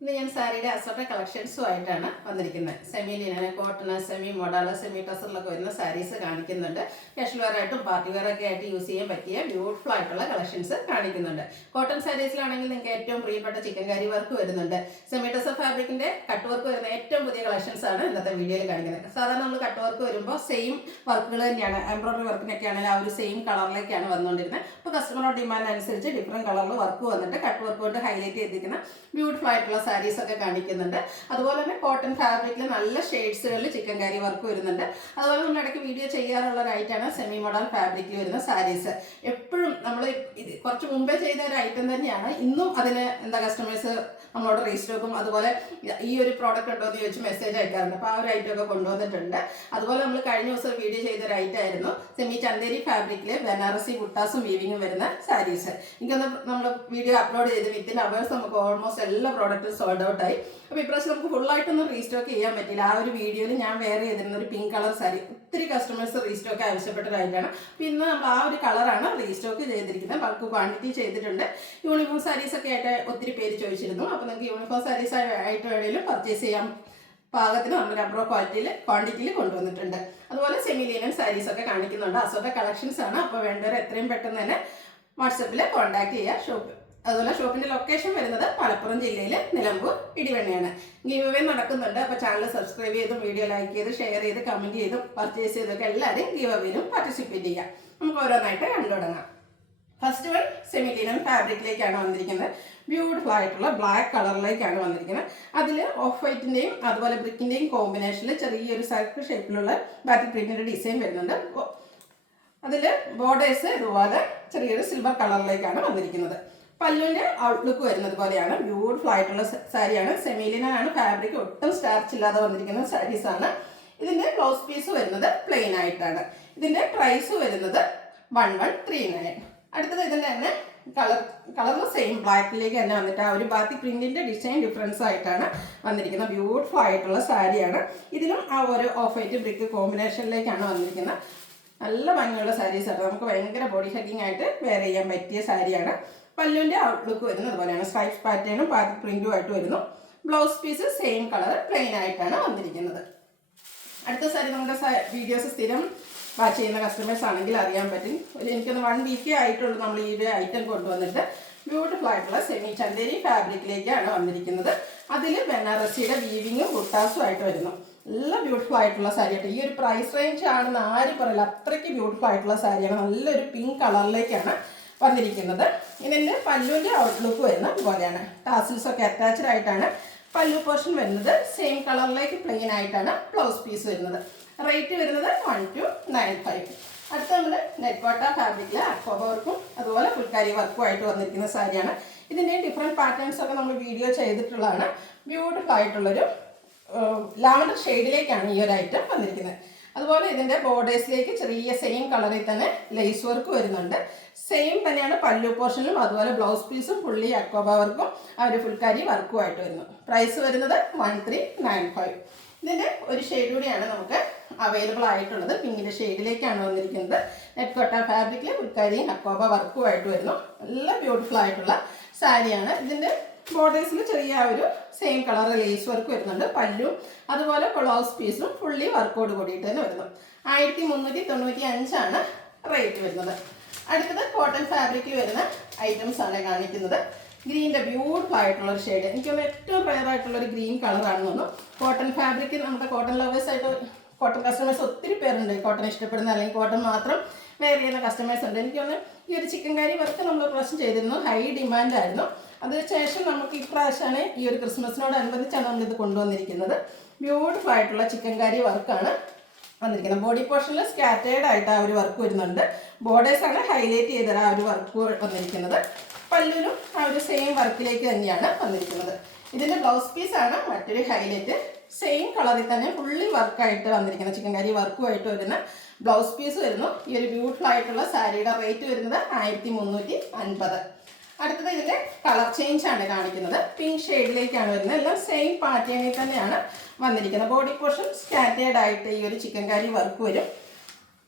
ഇന്ന് ഞാൻ സാരിയുടെ അസോർട്ട കളക്ഷൻസുമായിട്ടാണ് വന്നിരിക്കുന്നത്. Semi linen, cotton, semi model, semi ടസറിലൊക്കെ വരുന്ന സാരീസ് കാണിക്കുന്നുണ്ട്. കാഷ്വൽ വെയർ ആയിട്ടും പാർട്ടി വെയർ ഒക്കെ ആയിട്ട് യൂസ് ചെയ്യാൻ പറ്റിയ ബ്യൂട്ടിഫുൾ ആയിട്ടുള്ള കളക്ഷൻസ് കാണിക്കുന്നുണ്ട്. കോട്ടൺ സാരീസിലാണെങ്കിൽ നിങ്ങൾക്ക് ഏറ്റവും പ്രിയപ്പെട്ട ചിക്കൻ കാരി വർക്ക് വരുന്നുണ്ട്. സെമി ടസർ ഫാബ്രിക്കിന്റെ കട്ട് വർക്ക് വരുന്ന ഏറ്റവും പുതിയ കളക്ഷൻസ് ആണ് ഇന്നത്തെ വീഡിയോയിൽ കാണിക്കുന്നത്. സാധാരണ നമ്മൾ കട്ട് വർക്ക് വരുമ്പോൾ സെയിം വർക്കുകൾ തന്നെയാണ്, എംബ്രോയിഡറി വർക്കിനൊക്കെ ആണെങ്കിൽ ആ ഒരു സെയിം കളറിലേക്കാണ് വന്നുകൊണ്ടിരുന്നത്. അപ്പോൾ കസ്റ്റമറുടെ ഡിമാൻഡ് അനുസരിച്ച് ഡിഫറെൻറ്റ് കളറിൽ വർക്ക് വന്നിട്ട് കട്ട് വർക്ക് കൊണ്ട് ഹൈലൈറ്റ് ചെയ്തിരിക്കുന്ന ബ്യൂട്ടിഫുൾ ആയിട്ടുള്ള സാരീസ് ഒക്കെ കാണിക്കുന്നുണ്ട്. അതുപോലെ തന്നെ കോട്ടൺ ഫാബ്രിക്കിൽ നല്ല ഷെയ്ഡ്സുകളിൽ ചിക്കൻ കാരി വർക്ക് വരുന്നുണ്ട്. അതുപോലെ നമ്മൾ ഇടയ്ക്ക് വീഡിയോ ചെയ്യാറുള്ള ഒരു ഐറ്റമാണ് സെമി മോഡൽ ഫാബ്രിക്കിൽ വരുന്ന സാരീസ്. എപ്പോഴും നമ്മൾ കുറച്ച് മുമ്പേ ചെയ്ത ഒരു ഐറ്റം തന്നെയാണ്. ഇന്നും അതിന് കസ്റ്റമേഴ്സ് നമ്മളോട് റീസ്റ്റോക്കും അതുപോലെ ഈ ഒരു പ്രോഡക്റ്റ് ഉണ്ടോ എന്ന് ചോദിച്ച് മെസ്സേജ് അയക്കാറുണ്ട്. അപ്പോൾ ആ ഒരു ഐറ്റം ഒക്കെ കൊണ്ടുവന്നിട്ടുണ്ട്. അതുപോലെ നമ്മൾ കഴിഞ്ഞ ദിവസം വീഡിയോ ചെയ്ത ഒരു ഐറ്റം ആയിരുന്നു സെമി ചന്തേരി ഫാബ്രിക്കിൽ ബനാറസി ബുട്ടാസും വീവിങ്ങും വരുന്ന സാരീസ്. എനിക്കൊന്ന് നമ്മൾ വീഡിയോ അപ്ലോഡ് ചെയ്ത് വിത്തിൻ അവേഴ്സ് നമുക്ക് ഓൾമോസ്റ്റ് എല്ലാ പ്രോഡക്റ്റും സോൾഡ് ഔട്ട് ആയി. അപ്പോൾ ഇപ്രാവശ്യം നമുക്ക് ഫുള്ളായിട്ടൊന്നും റീസ്റ്റോക്ക് ചെയ്യാൻ പറ്റില്ല. ആ ഒരു വീഡിയോയിൽ ഞാൻ വെയർ ചെയ്തിരുന്ന ഒരു പിങ്ക് കളർ സാരി ഒത്തിരി കസ്റ്റമേഴ്സ് റീസ്റ്റോക്ക് ആവശ്യപ്പെട്ടതായിട്ടാണ്. അപ്പോൾ ഇന്ന് നമ്മൾ ആ ഒരു കളറാണ് റീസ്റ്റോക്ക് ചെയ്തിരിക്കുന്നത്. ബൾക്ക് ക്വാണ്ടിറ്റി ചെയ്തിട്ടുണ്ട്. യൂണിഫോം സാരീസ് ഒക്കെ ആയിട്ട് ഒത്തിരി പേര് ചോദിച്ചിരുന്നു. അപ്പോൾ നിങ്ങൾക്ക് യൂണിഫോം സാരീസ് ആയിട്ട് വേണമെങ്കിലും പർച്ചേസ് ചെയ്യാൻ പാകത്തിന് നമ്മൾ നമ്പർ ഓഫ് ക്വാണ്ടിറ്റിയിൽ കൊണ്ടുവന്നിട്ടുണ്ട്. അതുപോലെ സെമി ലിനൻ സാരീസ് ഒക്കെ കാണിക്കുന്നുണ്ട്. അസോർട്ട കളക്ഷൻസ് ആണ്. അപ്പോൾ വേണ്ടവർ എത്രയും പെട്ടെന്ന് തന്നെ വാട്സപ്പിൽ കോൺടാക്ട് ചെയ്യുക. ഷോപ്പ് അതുപോലെ ഷോപ്പിൻ്റെ ലൊക്കേഷൻ വരുന്നത് മലപ്പുറം ജില്ലയിൽ നിലമ്പൂർ ഇടിവണ്ണയാണ്. ഗീവ് അവേ നടക്കുന്നുണ്ട്. അപ്പോൾ ചാനൽ സബ്സ്ക്രൈബ് ചെയ്തും വീഡിയോ ലൈക്ക് ചെയ്ത് ഷെയർ ചെയ്ത് കമൻറ്റ് ചെയ്തും പർച്ചേസ് ചെയ്തൊക്കെ എല്ലാവരും ഗീവ് അവേയിലും പാർട്ടിസിപ്പേറ്റ് ചെയ്യാം. നമുക്ക് ഓരോന്നായിട്ട് കണ്ടു തുടങ്ങാം. ഫസ്റ്റ് വൺ സെമി ലിനൻ ഫാബ്രിക്കിലേക്കാണ് വന്നിരിക്കുന്നത്. ബ്യൂട്ടിഫുൾ ആയിട്ടുള്ള ബ്ലാക്ക് കളറിലേക്കാണ് വന്നിരിക്കുന്നത്. അതിൽ ഓഫ് വൈറ്റിൻ്റെയും അതുപോലെ ബ്രിക്കിൻ്റെയും കോമ്പിനേഷനിൽ ചെറിയൊരു സർക്കിൾ ഷേപ്പിലുള്ള ബാറ്റിക് പ്രിന്റിൻ്റെ ഡിസൈൻ വരുന്നുണ്ട്. അതിൽ ബോർഡേഴ്സ് ഇതുപോലെ ചെറിയൊരു സിൽവർ കളറിലേക്കാണ് വന്നിരിക്കുന്നത്. പല്ലുവിൻ്റെ ഔട്ട്ലുക്ക് വരുന്നത് പോലെയാണ്. ബ്യൂട്ടിഫുൾ ആയിട്ടുള്ള സാരിയാണ്. സെമി ലിനൻ ആണ് ഫാബ്രിക്. ഒട്ടും സ്റ്റാർച്ച് ഇല്ലാതെ വന്നിരിക്കുന്ന സാരീസാണ്. ഇതിൻ്റെ ബ്ലൗസ് പീസ് വരുന്നത് പ്ലെയിൻ ആയിട്ടാണ്. ഇതിൻ്റെ പ്രൈസ് വരുന്നത് 1139. അടുത്തത് ഇതിൻ്റെ തന്നെ കളർ സെയിം ബ്ലാക്കിലേക്ക് തന്നെ വന്നിട്ട് ആ ഒരു ബാത്തി പ്രിന്റിന്റെ ഡിസൈൻ ഡിഫറൻസ് ആയിട്ടാണ് വന്നിരിക്കുന്നത്. ബ്യൂട്ടിഫുൾ ആയിട്ടുള്ള സാരിയാണ്. ഇതിലും ആ ഒരു ഓഫ് വൈറ്റ് ബ്രിക്ക് കോമ്പിനേഷനിലേക്കാണ് വന്നിരിക്കുന്നത്. നല്ല ഭംഗിയുള്ള സാരീസാണ്. നമുക്ക് ഭയങ്കര ബോഡി ഹഗ്ഗിങ് ആയിട്ട് വെയർ ചെയ്യാൻ പറ്റിയ സാരിയാണ്. പല്ലുവിൻ്റെ ഔട്ട്ലുക്ക് വരുന്നത് അതുപോലെയാണ്. സ്ട്രൈപ്സ് പാറ്റേണും ബാത്തി പ്രിന്റും ആയിട്ട് വരുന്നു. Blouse piece same colour plain ആയിട്ടാണ് വന്നിരിക്കുന്നത്. അടുത്ത സാരി നമ്മുടെ വീഡിയോസ് സ്ഥിരം വാച്ച് ചെയ്യുന്ന കസ്റ്റമേഴ്സ് ആണെങ്കിൽ അറിയാൻ പറ്റും. എനിക്കൊന്ന് 1 വീക്കേ ആയിട്ടുള്ളൂ നമ്മൾ ഈ ഒരു ഐറ്റം കൊണ്ടുവന്നിട്ട്. ബ്യൂട്ടിഫുൾ ആയിട്ടുള്ള സെമി ചന്തേരി ഫാബ്രിക്കിലേക്കാണ് വന്നിരിക്കുന്നത്. അതിൽ ബനാറസിയുടെ വീവിങ്ങും ബുട്ടാസും ആയിട്ട് വരുന്നു. നല്ല ബ്യൂട്ടിഫുൾ ആയിട്ടുള്ള സാരിയായിട്ട് ഈ ഒരു പ്രൈസ് റേഞ്ച് ആണെന്ന് ആരും പറയില്ല. അത്രയ്ക്ക് ബ്യൂട്ടിഫുൾ ആയിട്ടുള്ള സാരിയാണ്. നല്ലൊരു പിങ്ക് കളറിലേക്കാണ് വന്നിരിക്കുന്നത്. ഇതിൻ്റെ പല്ലുവിൻ്റെ ഔട്ട്ലുക്ക് വരുന്ന പോലെയാണ്. ടാസിൽസ് ഒക്കെ അറ്റാച്ച്ഡ് ആയിട്ടാണ് പല്ലു പോർഷൻ വരുന്നത്. സെയിം കളറിലേക്ക് പ്ലെയിൻ ആയിട്ടാണ് ബ്ലൗസ് പീസ് വരുന്നത്. റേറ്റ് വരുന്നത് 1295. അടുത്ത നമ്മൾ നെറ്റ് കോട്ട ഫാബ്രിക്കിൽ അക്വബ വർക്കും അതുപോലെ ഫുൾക്കാരി വർക്കും ആയിട്ട് വന്നിരിക്കുന്ന സാരിയാണ്. ഇതിൻ്റെ ഡിഫറെൻറ്റ് പാറ്റേൺസ് ഒക്കെ നമ്മൾ വീഡിയോ ചെയ്തിട്ടുള്ളതാണ്. ബ്യൂട്ടിഫുൾ ആയിട്ടുള്ളൊരു ലാവൻഡർ ഷെയ്ഡിലേക്കാണ് ഈ ഒരു ഐറ്റം വന്നിരിക്കുന്നത്. അതുപോലെ ഇതിൻ്റെ ബോർഡേഴ്സിലേക്ക് ചെറിയ സെയിം കളറിൽ തന്നെ ലേസ് വർക്ക് വരുന്നുണ്ട്. സെയിം തന്നെയാണ് പല്ലു പോർഷനിലും. അതുപോലെ ബ്ലൗസ് പീസും ഫുള്ളി അക്വബ വർക്കും ആ ഒരു ഫുൾക്കാരി വർക്കും ആയിട്ട് വരുന്നു. പ്രൈസ് വരുന്നത് 1395. ഇതിൻ്റെ ഒരു ഷെയ്ഡ് കൂടിയാണ് നമുക്ക് അവൈലബിൾ ആയിട്ടുള്ളത്. പിങ്കിൻ്റെ ഷെയ്ഡിലേക്കാണ് വന്നിരിക്കുന്നത്. നെറ്റ് കോട്ട ഫാബ്രിക്കിൽ ഫുൾക്കാരിയും അക്വബ വർക്കുമായിട്ട് വരുന്നു. നല്ല ബ്യൂട്ടിഫുൾ ആയിട്ടുള്ള സാരിയാണ്. ഇതിൻ്റെ ബോർഡേഴ്സിൽ ചെറിയ ഒരു സെയിം കളർ ലേസ് വർക്ക് വരുന്നുണ്ട്. പല്ലും അതുപോലെ ബ്ലൗസ് പീസും ഫുള്ളി വർക്കോട് കൂടിയിട്ട് തന്നെ വരുന്നു. 1395 റേറ്റ് വരുന്നത്. അടുത്തത് കോട്ടൺ ഫാബ്രിക്കിൽ വരുന്ന ഐറ്റംസ് ആണ് കാണിക്കുന്നത്. ഗ്രീനിൻ്റെ ബ്യൂട്ടിഫുൾ ആയിട്ടുള്ളൊരു ഷെയ്ഡ്. എനിക്കൊന്ന് ഏറ്റവും റെയർ ആയിട്ടുള്ളൊരു ഗ്രീൻ കളറാണെന്ന് തോന്നുന്നു. കോട്ടൺ ഫാബ്രിക് നമ്മുടെ കോട്ടൺ ലവേഴ്സായിട്ട് കോട്ടൺ കസ്റ്റമേഴ്സ് ഒത്തിരി പേരുണ്ട്. കോട്ടൺ ഇഷ്ടപ്പെടുന്ന അല്ലെങ്കിൽ കോട്ടൺ മാത്രം വെയർ ചെയ്യുന്ന കസ്റ്റമേഴ്സ് ഉണ്ട്. എനിക്കൊന്ന് ഈ ഒരു ചിക്കൻ കാരി വർക്ക് നമ്മൾ പ്രാവശ്യം ചെയ്തിരുന്നു. ഹൈ ഡിമാൻഡായിരുന്നു. അതിനുശേഷം നമുക്ക് ഇപ്രാവശ്യമാണ് ഈ ഒരു ക്രിസ്മസിനോടനുബന്ധിച്ചാണ് നമ്മളിത് കൊണ്ടുവന്നിരിക്കുന്നത്. ബ്യൂട്ടിഫുൾ ആയിട്ടുള്ള ചിക്കൻ കാരി വർക്കാണ് വന്നിരിക്കുന്നത്. ബോഡി പോർഷനിൽ സ്കാറ്റേർഡ് ആയിട്ട് ആ ഒരു വർക്ക് വരുന്നുണ്ട്. ബോർഡേഴ്സാണ് ഹൈലൈറ്റ് ചെയ്ത ആ ഒരു വർക്ക് വന്നിരിക്കുന്നത്. പല്ലുവിലും ആ ഒരു സെയിം വർക്കിലേക്ക് തന്നെയാണ് വന്നിരിക്കുന്നത്. ഇതിൻ്റെ ബ്ലൗസ് പീസാണ് മറ്റൊരു ഹൈലൈറ്റ്. സെയിം കളറിൽ തന്നെ ഫുള്ളി വർക്കായിട്ട് വന്നിരിക്കുന്ന ചിക്കൻ കറി വർക്കുമായിട്ട് വരുന്ന ബ്ലൗസ് പീസ് വരുന്നു. ഈ ഒരു ബ്യൂട്ടിഫുൾ ആയിട്ടുള്ള സാരിയുടെ റേറ്റ് വരുന്നത് 1350. അടുത്തത് ഇതിൻ്റെ കളർ ചേഞ്ച് ആണ് കാണിക്കുന്നത്. പിങ്ക് ഷെയ്ഡിലേക്കാണ് വരുന്നത്. എല്ലാം സെയിം പാറ്റേണിൽ തന്നെയാണ് വന്നിരിക്കുന്നത്. ബോഡി പോർഷൻ സ്കാറ്റേർഡ് ആയിട്ട് ഈ ഒരു ചിക്കൻ കറി വർക്ക് വരും.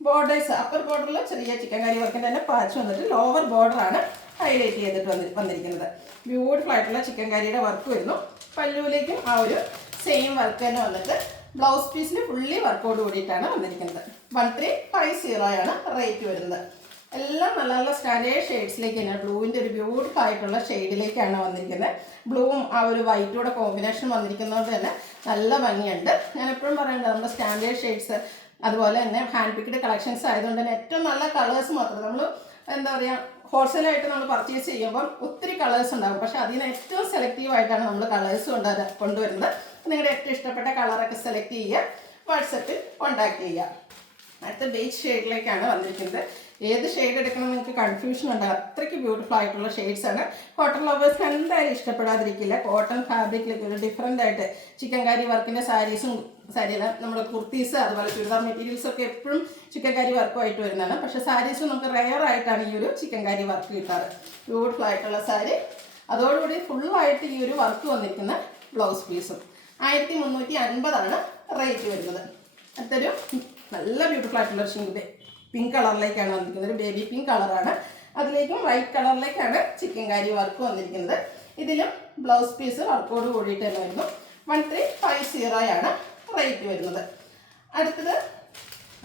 ബോർഡേഴ്സ് അപ്പർ ബോർഡറിൽ ചെറിയ ചിക്കൻ കറി വർക്കിൻ്റെ തന്നെ പാച്ച് വന്നിട്ട് ലോവർ ബോർഡറാണ് ഹൈലൈറ്റ് ചെയ്തിട്ട് വന്നിരിക്കുന്നത്. ബ്യൂട്ടിഫുൾ ആയിട്ടുള്ള ചിക്കൻ കറിയുടെ വർക്ക് വരുന്നു. പല്ലുവിലേക്കും ആ ഒരു സെയിം വർക്ക് തന്നെ വന്നിട്ട് ബ്ലൗസ് പീസിൽ ഫുള്ളി വർക്കോട് കൂടിയിട്ടാണ് വന്നിരിക്കുന്നത്. 1350 ആണ് റേറ്റ് വരുന്നത്. എല്ലാം നല്ല നല്ല സ്റ്റാൻഡേർഡ് ഷെയ്ഡ്സിലേക്ക് തന്നെയാണ്. ബ്ലൂവിൻ്റെ ഒരു ബ്യൂട്ടിഫുൾ ആയിട്ടുള്ള ഷെയ്ഡിലേക്കാണ് വന്നിരിക്കുന്നത്. ബ്ലൂവും ആ ഒരു വൈറ്റൂടെ കോമ്പിനേഷൻ വന്നിരിക്കുന്നതുകൊണ്ട് തന്നെ നല്ല ഭംഗിയുണ്ട്. ഞാൻ എപ്പോഴും പറയുന്നത് നമ്മുടെ സ്റ്റാൻഡേർഡ് ഷെയ്ഡ്സ് അതുപോലെ തന്നെ ഹാൻഡ് പിക്ഡ് കളക്ഷൻസ് ആയതുകൊണ്ട് തന്നെ ഏറ്റവും നല്ല കളേഴ്സ് മാത്രം നമ്മൾ എന്താ പറയുക ഹോൾസെയിലായിട്ട് നമ്മൾ പർച്ചേസ് ചെയ്യുമ്പോൾ ഒത്തിരി കളേഴ്സ് ഉണ്ടാകും. പക്ഷേ അതിന് ഏറ്റവും സെലക്റ്റീവായിട്ടാണ് നമ്മൾ കളേഴ്സ് കൊണ്ടുവരുന്നത്. നിങ്ങളുടെ ഏറ്റവും ഇഷ്ടപ്പെട്ട കളറൊക്കെ സെലക്ട് ചെയ്യുക, വാട്സപ്പിൽ കോൺടാക്ട് ചെയ്യുക. അടുത്ത ബേജ് ഷെയ്ഡിലേക്കാണ് വന്നിരിക്കുന്നത്. ഏത് ഷെയ്ഡ് എടുക്കണം നിങ്ങൾക്ക് കൺഫ്യൂഷൻ ഉണ്ടാകും. അത്രയ്ക്ക് ബ്യൂട്ടിഫുൾ ആയിട്ടുള്ള ഷെയ്ഡ്സാണ്. കോട്ടൺ ലവേഴ്സ്ക്ക് എന്തായാലും ഇഷ്ടപ്പെടാതിരിക്കില്ല. കോട്ടൺ ഫാബ്രിക്കിലേക്ക് ഒരു ഡിഫറെൻ്റ് ആയിട്ട് ചിക്കൻ കാരി വർക്കിൻ്റെ സാരീസും സാരിയല്ല നമ്മുടെ കുർത്തീസ് അതുപോലെ ചുരിദാർ മെറ്റീരിയൽസൊക്കെ എപ്പോഴും ചിക്കൻ കാരി വർക്കുമായിട്ട് വരുന്നതാണ്. പക്ഷേ സാരീസും നമുക്ക് റെയർ ആയിട്ടാണ് ഈ ഒരു ചിക്കൻ കാരി വർക്ക് കിട്ടാറ്. ബ്യൂട്ടിഫുൾ ആയിട്ടുള്ള സാരി, അതോടുകൂടി ഫുള്ളായിട്ട് ഈ ഒരു വർക്ക് വന്നിരിക്കുന്ന ബ്ലൗസ് പീസും 1350 റേറ്റ് വരുന്നത്. അടുത്തൊരു നല്ല ബ്യൂട്ടിഫുൾ ആയിട്ടുള്ള ഷിങ്ക് പിങ്ക് കളറിലേക്കാണ് വന്നിരിക്കുന്നത്. ഒരു ബേബി പിങ്ക് കളറാണ്. അതിലേക്കും വൈറ്റ് കളറിലേക്കാണ് ചിക്കൻ കാരി വർക്ക് വന്നിരിക്കുന്നത്. ഇതിലും ബ്ലൗസ് പീസ് വർക്കോട് കൂടിയിട്ട് തന്നെ വരുന്നു. 1350 റേറ്റ് വരുന്നത്. അടുത്തത്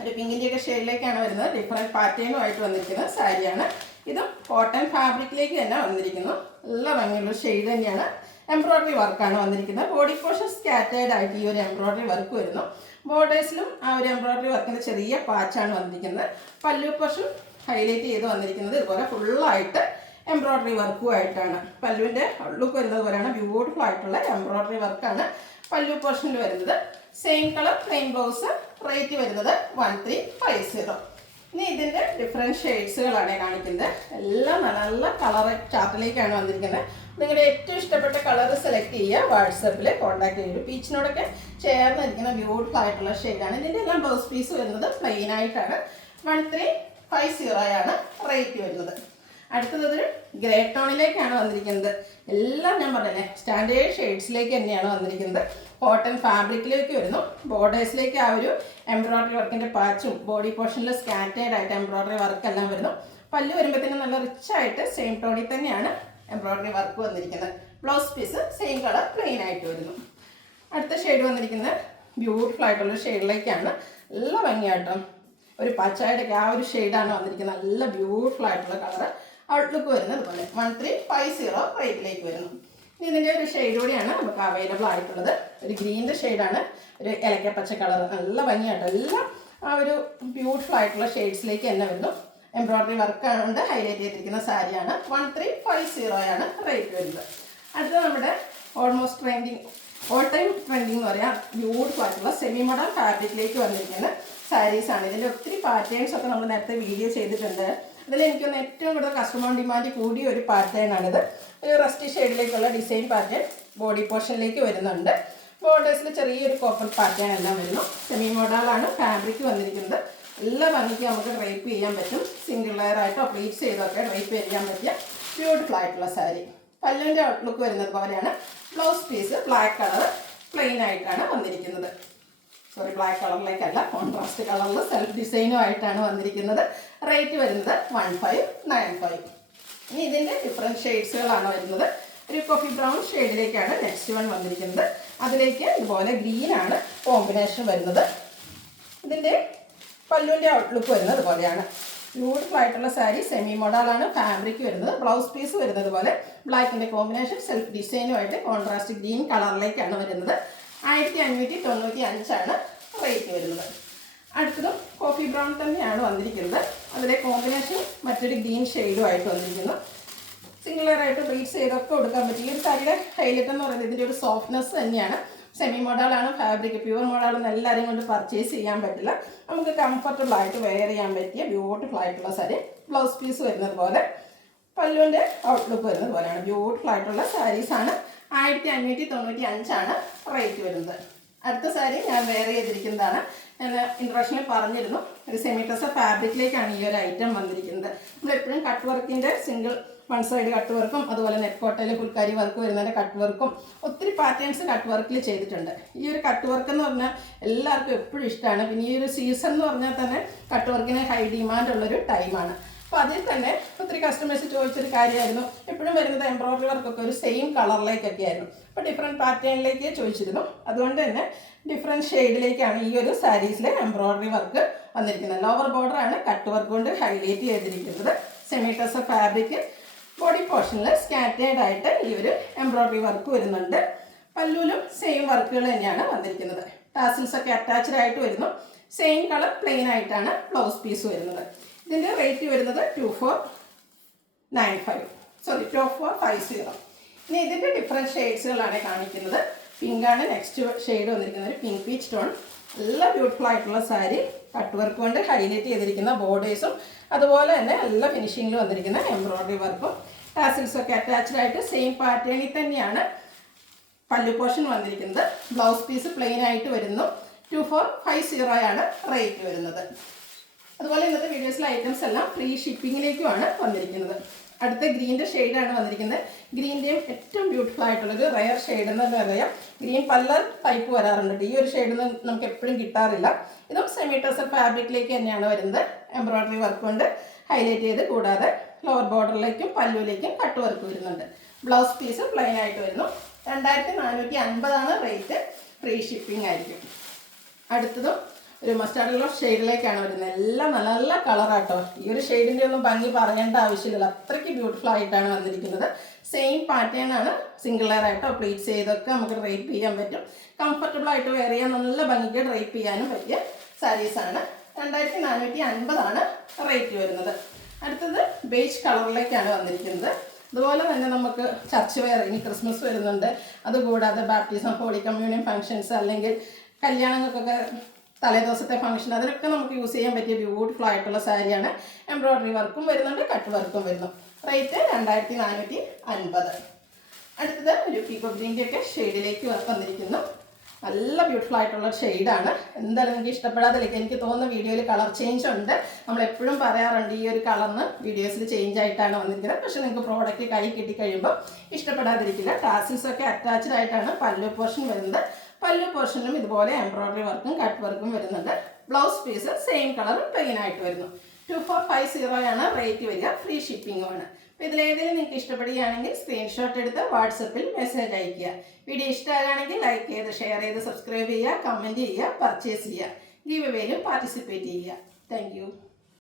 ഒരു പിങ്കിൻ്റെയൊക്കെ ഷെയ്ഡിലേക്കാണ് വരുന്നത്. ഡിഫറെൻറ്റ് പാറ്റേണുമായിട്ട് വന്നിരിക്കുന്ന സാരിയാണ്. ഇതും കോട്ടൺ ഫാബ്രിക്കിലേക്ക് തന്നെ വന്നിരിക്കുന്നു. നല്ല ഭംഗിയുള്ള ഷെയ്ഡ് തന്നെയാണ്. എംബ്രോയ്ഡറി വർക്കാണ് വന്നിരിക്കുന്നത്. ബോഡി പോർഷൻ സ്കാറ്റേർഡ് ആയിട്ട് ഈ ഒരു എംബ്രോയ്ഡറി വർക്ക് വരുന്നു. ബോർഡേഴ്സിലും ആ ഒരു എംബ്രോയ്ഡറി വർക്കിൻ്റെ ചെറിയ പാച്ചാണ് വന്നിരിക്കുന്നത്. പല്ലു പോർഷൻ ഹൈലൈറ്റ് ചെയ്ത് വന്നിരിക്കുന്നത് ഇതുപോലെ ഫുള്ളായിട്ട് എംബ്രോയ്ഡറി വർക്കുമായിട്ടാണ്. പല്ലുവിൻ്റെ ലുക്ക് വരുന്നത് പോലെയാണ്. ബ്യൂട്ടിഫുൾ ആയിട്ടുള്ള എംബ്രോയ്ഡറി വർക്കാണ് പല്ലു പോർഷനിൽ വരുന്നത്. Same colour plain blouse. Rate വരുന്നത് 1350. ഇനി ഇതിൻ്റെ ഡിഫറെൻറ്റ് ഷെയ്ഡ്സുകളാണ് കാണിക്കുന്നത്. എല്ലാം നല്ല നല്ല കളർ ചാർട്ടിലേക്കാണ് വന്നിരിക്കുന്നത്. നിങ്ങളുടെ ഏറ്റവും ഇഷ്ടപ്പെട്ട കളർ സെലക്ട് ചെയ്യുക, വാട്സപ്പിൽ കോൺടാക്ട് ചെയ്യുക. പീച്ചിനോടൊക്കെ ചേർന്നിരിക്കുന്ന ബ്യൂട്ടിഫുൾ ആയിട്ടുള്ള ഷെയ്ഡാണ്. ഇതിൻ്റെ എല്ലാം ബ്ലൗസ് പീസ് വരുന്നത് പ്ലെയിൻ ആയിട്ടാണ്. 1350 റേറ്റ് വരുന്നത്. അടുത്തതൊരു ഗ്രേ ടോണിലേക്കാണ് വന്നിരിക്കുന്നത്. എല്ലാം ഞാൻ പറഞ്ഞേ സ്റ്റാൻഡേർഡ് ഷെയ്ഡ്സിലേക്ക് തന്നെയാണ് വന്നിരിക്കുന്നത്. കോട്ടൺ ഫാബ്രിക്കിലേക്ക് വരുന്നു. ബോർഡേഴ്സിലേക്ക് ആ ഒരു എംബ്രോയ്ഡറി വർക്കിൻ്റെ പാച്ചും ബോഡി പോർഷനിൽ സ്കാറ്റേർഡ് ആയിട്ട് എംബ്രോയ്ഡറി വർക്കെല്ലാം വരുന്നു. പല്ല് വരുമ്പോഴത്തേനും നല്ല റിച്ചായിട്ട് സെയിം ടോണിൽ തന്നെയാണ് എംബ്രോയ്ഡറി വർക്ക് വന്നിരിക്കുന്നത്. Blouse piece same colour plain ആയിട്ട് വരുന്നു. അടുത്ത ഷെയ്ഡ് വന്നിരിക്കുന്നത് ബ്യൂട്ടിഫുൾ ആയിട്ടുള്ള ഷെയ്ഡിലേക്കാണ്. നല്ല ഭംഗിയായിട്ടും ഒരു പച്ചയുടെ ആ ഒരു ഷെയ്ഡാണ് വന്നിരിക്കുന്നത്. നല്ല ബ്യൂട്ടിഫുൾ ആയിട്ടുള്ള കളർ ഔട്ട്ലുക്ക് വരുന്നത് പോലെ 1350 റേറ്റിലേക്ക് വരുന്നു. ഇതിൻ്റെ ഒരു ഷെയ്ഡ് കൂടിയാണ് നമുക്ക് അവൈലബിൾ ആയിട്ടുള്ളത്. ഒരു ഗ്രീൻ്റെ ഷെയ്ഡാണ്, ഒരു ഇലക്കപ്പച്ച കളർ. നല്ല ഭംഗിയായിട്ട് എല്ലാം ആ ഒരു ബ്യൂട്ടിഫുൾ ആയിട്ടുള്ള ഷെയ്ഡ്സിലേക്ക് തന്നെ വരുന്നു. എംബ്രോയ്ഡറി വർക്കാണ് ഹൈലൈറ്റ് ചെയ്തിരിക്കുന്ന സാരിയാണ്. 1350 റേറ്റ് വരുന്നത്. അടുത്ത നമ്മുടെ almost trending all time trending എന്ന് പറയാം ബ്യൂട്ടിഫുൾ ആയിട്ടുള്ള സെമി മോഡൽ ഫാബ്രിക്കിലേക്ക് വന്നിരിക്കുന്ന സാരീസാണ്. ഇതിൻ്റെ ഒത്തിരി പാറ്റേൺസ് ഒക്കെ നമ്മൾ നേരത്തെ വീഡിയോ ചെയ്തിട്ടുണ്ട്. അതിൽ എനിക്കൊന്ന് ഏറ്റവും കൂടുതൽ കസ്റ്റമർ ഡിമാൻഡ് കൂടിയ ഒരു പാറ്റേണാണിത്. ഒരു റസ്റ്റി ഷെയ്ഡിലേക്കുള്ള ഡിസൈൻ പാറ്റേൺ ബോഡി പോർഷനിലേക്ക് വരുന്നുണ്ട്. ബോർഡേഴ്സിൽ ചെറിയൊരു കോപ്പർ പാറ്റേൺ എല്ലാം വരുന്നു. സെമി മോഡലാണ് ഫാബ്രിക് വന്നിരിക്കുന്നത്. എല്ലാ ഭംഗിക്ക് നമുക്ക് ഡ്രൈപ്പ് ചെയ്യാൻ പറ്റും. സിംഗിൾ ലെയർ ആയിട്ടോ പ്ലീറ്റ്സ് ചെയ്തൊക്കെ ഡ്രൈപ്പ് ചെയ്യാൻ പറ്റിയ ബ്യൂട്ടിഫുൾ ആയിട്ടുള്ള സാരി. പല്ലുവിൻ്റെ ഔട്ട്ലുക്ക് വരുന്നത് പോലെയാണ്. Blouse piece black colour plain ആയിട്ടാണ് വന്നിരിക്കുന്നത്. ബ്ലാക്ക് കളറിലേക്കല്ല, കോൺട്രാസ്റ്റ് കളറിൽ സെൽഫ് ഡിസൈനും ആയിട്ടാണ് വന്നിരിക്കുന്നത്. റേറ്റ് വരുന്നത് 1595. ഇനി ഇതിൻ്റെ ഡിഫറെൻറ്റ് ഷെയ്ഡ്സുകളാണ് വരുന്നത്. ഒരു കോഫി ബ്രൗൺ ഷെയ്ഡിലേക്കാണ് നെക്സ്റ്റ് വൺ വന്നിരിക്കുന്നത്. അതിലേക്ക് ഇതുപോലെ ഗ്രീനാണ് കോമ്പിനേഷൻ വരുന്നത്. ഇതിൻ്റെ പല്ലുവിൻ്റെ ഔട്ട്ലുക്ക് വരുന്നത് പോലെയാണ്. ബ്യൂട്ടിഫുൾ ആയിട്ടുള്ള സാരി. സെമി മോഡലാണ് ഫാബ്രിക് വരുന്നത്. ബ്ലൗസ് പീസ് വരുന്നത് പോലെ ബ്ലാക്കിൻ്റെ കോമ്പിനേഷൻ സെൽഫ് ഡിസൈനുമായിട്ട് കോൺട്രാസ്റ്റ് ഗ്രീൻ കളറിലേക്കാണ് വരുന്നത്. 1595 റേറ്റ് വരുന്നത്. അടുത്തതും കോഫി ബ്രൗൺ തന്നെയാണ് വന്നിരിക്കുന്നത്. അതിലെ കോമ്പിനേഷൻ മറ്റൊരു ഗ്രീൻ ഷെയ്ഡുമായിട്ട് വന്നിരിക്കുന്നു. സിംഗിളറായിട്ട് ബ്ലീഡ്സ് ചെയ്തൊക്കെ കൊടുക്കാൻ പറ്റും. ഈ ഒരു സാരിയുടെ ഹൈലൈറ്റ് എന്ന് പറയുന്നത് ഇതിൻ്റെ ഒരു സോഫ്റ്റ്നെസ് തന്നെയാണ്. സെമി മോഡലാണ് ഫാബ്രിക്. പ്യുവർ മോഡലൊന്നും എല്ലാവരെയും കൊണ്ട് പർച്ചേസ് ചെയ്യാൻ പറ്റില്ല. നമുക്ക് കംഫർട്ടബിൾ ആയിട്ട് വെയർ ചെയ്യാൻ പറ്റിയ ബ്യൂട്ടിഫുൾ ആയിട്ടുള്ള സാരി. ബ്ലൗസ് പീസ് വരുന്നത് പോലെ പല്ലുവിൻ്റെ ഔട്ട്ലുക്ക് വരുന്നത് പോലെയാണ്. ബ്യൂട്ടിഫുൾ ആയിട്ടുള്ള സാരീസാണ്. 1595 റേറ്റ് വരുന്നത്. അടുത്ത സാരി ഞാൻ വെയർ ചെയ്തിരിക്കുന്നതാണ്. ഞാൻ ഇൻട്രൊഡക്ഷനിൽ പറഞ്ഞിരുന്നു. ഒരു സെമി ടസർ ഫാബ്രിക്കിലേക്കാണ് ഈ ഒരു ഐറ്റം വന്നിരിക്കുന്നത്. നമ്മളെപ്പോഴും കട്ട് വർക്കിൻ്റെ സിംഗിൾ വൺ സൈഡ് കട്ട് വർക്കും അതുപോലെ നെറ്റ് കോട്ടയിൽ ഫുൾക്കാരി വർക്ക് വരുന്നതിൻ്റെ കട്ട് വർക്കും ഒത്തിരി പാറ്റേൺസ് കട്ട് വർക്കിൽ ചെയ്തിട്ടുണ്ട്. ഈ ഒരു കട്ട് വർക്ക് എന്ന് പറഞ്ഞാൽ എല്ലാവർക്കും എപ്പോഴും ഇഷ്ടമാണ്. പിന്നെ ഈ ഒരു സീസൺ എന്ന് പറഞ്ഞാൽ തന്നെ കട്ട് വർക്കിന് ഹൈ ഡിമാൻഡ് ഉള്ളൊരു ടൈമാണ്. അപ്പോൾ അതിൽ തന്നെ ഒത്തിരി കസ്റ്റമേഴ്സ് ചോദിച്ചൊരു കാര്യമായിരുന്നു, എപ്പോഴും വരുന്നത് എംബ്രോയ്ഡറി വർക്കൊക്കെ ഒരു സെയിം കളറിലേക്കൊക്കെ ആയിരുന്നു. അപ്പോൾ ഡിഫറെൻറ്റ് പാറ്റേണിലേക്ക് ചോദിച്ചിരുന്നു. അതുകൊണ്ട് തന്നെ ഡിഫറെൻറ്റ് ഷെയ്ഡിലേക്കാണ് ഈ ഒരു സാരീസിലെ എംബ്രോയ്ഡറി വർക്ക് വന്നിരിക്കുന്നത്. ലോവർ ബോർഡറാണ് കട്ട് വർക്ക് കൊണ്ട് ഹൈലൈറ്റ് ചെയ്തിരിക്കുന്നത്. സെമി ടസർ ഫാബ്രിക്, ബോഡി പോർഷനിൽ സ്കാറ്റേഡ് ആയിട്ട് ഈ ഒരു എംബ്രോയ്ഡറി വർക്ക് വരുന്നുണ്ട്. പല്ലുവിലും സെയിം വർക്കുകൾ തന്നെയാണ് വന്നിരിക്കുന്നത്. ടാസിൽസ് ഒക്കെ അറ്റാച്ച്ഡ് ആയിട്ട് വരുന്നു. സെയിം കളർ പ്ലെയിൻ ആയിട്ടാണ് ബ്ലൗസ് പീസ് വരുന്നത്. ഇതിൻ്റെ റേറ്റ് വരുന്നത് 2450. ഇനി ഇതിൻ്റെ ഡിഫറെൻറ്റ് ഷെയ്ഡ്സുകളാണ് കാണിക്കുന്നത്. പിങ്കാണ് നെക്സ്റ്റ് ഷെയ്ഡ് വന്നിരിക്കുന്നത്, ഒരു പിങ്ക് പീച്ച് ടോൺ. നല്ല ബ്യൂട്ടിഫുൾ ആയിട്ടുള്ള സാരി, കട്ട് വർക്ക് കൊണ്ട് ഹൈലൈറ്റ് ചെയ്തിരിക്കുന്ന ബോർഡേഴ്സും അതുപോലെ തന്നെ എല്ലാ ഫിനിഷിങ്ങിൽ വന്നിരിക്കുന്ന എംബ്രോയ്ഡറി വർക്കും ടാസിൽസൊക്കെ അറ്റാച്ച്ഡ് ആയിട്ട് സെയിം പാറ്റേണിൽ തന്നെയാണ് പല്ലു പോർഷൻ വന്നിരിക്കുന്നത്. ബ്ലൗസ് പീസ് പ്ലെയിൻ ആയിട്ട് വരുന്നു. 2450 റേറ്റ് വരുന്നത്. അതുപോലെ ഇന്നത്തെ വീഡിയോസിലെ ഐറ്റംസ് എല്ലാം ഫ്രീ ഷിപ്പിങ്ങിലേക്കുമാണ് വന്നിരിക്കുന്നത്. അടുത്ത ഗ്രീൻ്റെ ഷെയ്ഡാണ് വന്നിരിക്കുന്നത്. ഗ്രീൻ്റെയും ഏറ്റവും ബ്യൂട്ടിഫുൾ ആയിട്ടുള്ളൊരു റയർ ഷെയ്ഡ് എന്ന് തന്നെ പറയാം. ഗ്രീൻ പല ടൈപ്പ് വരാറുണ്ട്, ഈ ഒരു ഷെയ്ഡ് നമുക്ക് എപ്പോഴും കിട്ടാറില്ല. ഇതും സെമി ടസർ ഫാബ്രിക്കിലേക്ക് തന്നെയാണ് വരുന്നത്. എംബ്രോയ്ഡറി വർക്ക് കൊണ്ട് ഹൈലൈറ്റ് ചെയ്ത്, കൂടാതെ ലോവർ ബോർഡറിലേക്കും പല്ലുവിലേക്കും കട്ട് വർക്ക് വരുന്നുണ്ട്. ബ്ലൗസ് പീസ് പ്ലെയിൻ ആയിട്ട് വരുന്നു. 2450 റേറ്റ്. ഫ്രീ ഷിപ്പിംഗ് ആയിരിക്കും. അടുത്തതും ഒരു മസ്റ്റാർഡ് യെല്ലോ ഷെയ്ഡിലേക്കാണ് വരുന്നത്. എല്ലാം നല്ല നല്ല കളറാട്ടോ. ഈ ഒരു ഷെയ്ഡിൻ്റെ ഒന്നും ഭംഗി പറയേണ്ട ആവശ്യമില്ല, അത്രയ്ക്ക് ബ്യൂട്ടിഫുൾ ആയിട്ടാണ് വന്നിരിക്കുന്നത്. സെയിം പാറ്റേൺ ആണ്, സിംഗിൾ ലെയർ ആയിട്ടോ പ്ലീറ്റ്സ് ചെയ്തൊക്കെ നമുക്ക് ഡ്രൈപ്പ് ചെയ്യാൻ പറ്റും. കംഫർട്ടബിൾ ആയിട്ട് വെയർ ചെയ്യാൻ, നല്ല ഭംഗിക്ക് ഡ്രൈപ്പ് ചെയ്യാനും പറ്റിയ സാരീസാണ്. 2450 റേറ്റ് വരുന്നത്. അടുത്തത് ബേജ് കളറിലേക്കാണ് വന്നിരിക്കുന്നത്. അതുപോലെ തന്നെ നമുക്ക് ചർച്ച് വെയർ, ഇനി ക്രിസ്മസ് വരുന്നുണ്ട്, അതുകൂടാതെ ബാപ്റ്റിസം, ഹോളി കമ്മ്യൂണിയൻ ഫംഗ്ഷൻസ്, അല്ലെങ്കിൽ കല്യാണങ്ങൾക്കൊക്കെ തലേദിവസത്തെ ഫംഗ്ഷൻ, അതിനൊക്കെ നമുക്ക് യൂസ് ചെയ്യാൻ പറ്റിയ ബ്യൂട്ടിഫുൾ ആയിട്ടുള്ള സാരിയാണ്. എംബ്രോയ്ഡറി വർക്കും വരുന്നുണ്ട്, കട്ട് വർക്കും വരുന്നു. റേറ്റ് 2450. അടുത്തത് ഒരു പീക്കോ ഗ്രീൻ്റെ ഒക്കെ ഷെയ്ഡിലേക്ക് വന്നിരിക്കുന്നു. നല്ല ബ്യൂട്ടിഫുൾ ആയിട്ടുള്ള ഷെയ്ഡാണ്. എന്തായാലും നിങ്ങൾക്ക് ഇഷ്ടപ്പെടാതിരിക്കും. എനിക്ക് തോന്നുന്ന വീഡിയോയിൽ കളർ ചേഞ്ച് ഉണ്ട്. നമ്മളെപ്പോഴും പറയാറുണ്ട് ഈ ഒരു കളറിന് വീഡിയോസിൽ ചേഞ്ച് ആയിട്ടാണ് വന്നിരിക്കുന്നത്. പക്ഷേ നിങ്ങൾക്ക് പ്രോഡക്റ്റ് കൈ കിട്ടിക്കഴിയുമ്പോൾ ഇഷ്ടപ്പെടാതിരിക്കില്ല. ടാസിൽസൊക്കെ അറ്റാച്ച്ഡ് ആയിട്ടാണ് പല്ലു പോർഷൻ വരുന്നത്. പല്ലു പോർഷനിലും ഇതുപോലെ എംബ്രോയ്ഡറി വർക്കും കട്ട് വർക്കും വരുന്നുണ്ട്. Blouse piece same colour plain ആയിട്ട് വരുന്നു. 2450 റേറ്റ് വരിക. ഫ്രീ ഷിപ്പിങ്ങുമാണ്. അപ്പോൾ ഇതിലേതെങ്കിലും നിങ്ങൾക്ക് ഇഷ്ടപ്പെടുകയാണെങ്കിൽ സ്ക്രീൻഷോട്ട് എടുത്ത് വാട്സപ്പിൽ മെസ്സേജ് അയയ്ക്കുക. വീഡിയോ ഇഷ്ടമാകുകയാണെങ്കിൽ ലൈക്ക് ചെയ്ത്, ഷെയർ ചെയ്ത്, സബ്സ്ക്രൈബ് ചെയ്യുക, കമൻറ്റ് ചെയ്യുക, പർച്ചേസ് ചെയ്യുക. ഗീവ് അവേയിലും പാർട്ടിസിപ്പേറ്റ് ചെയ്യുക. താങ്ക്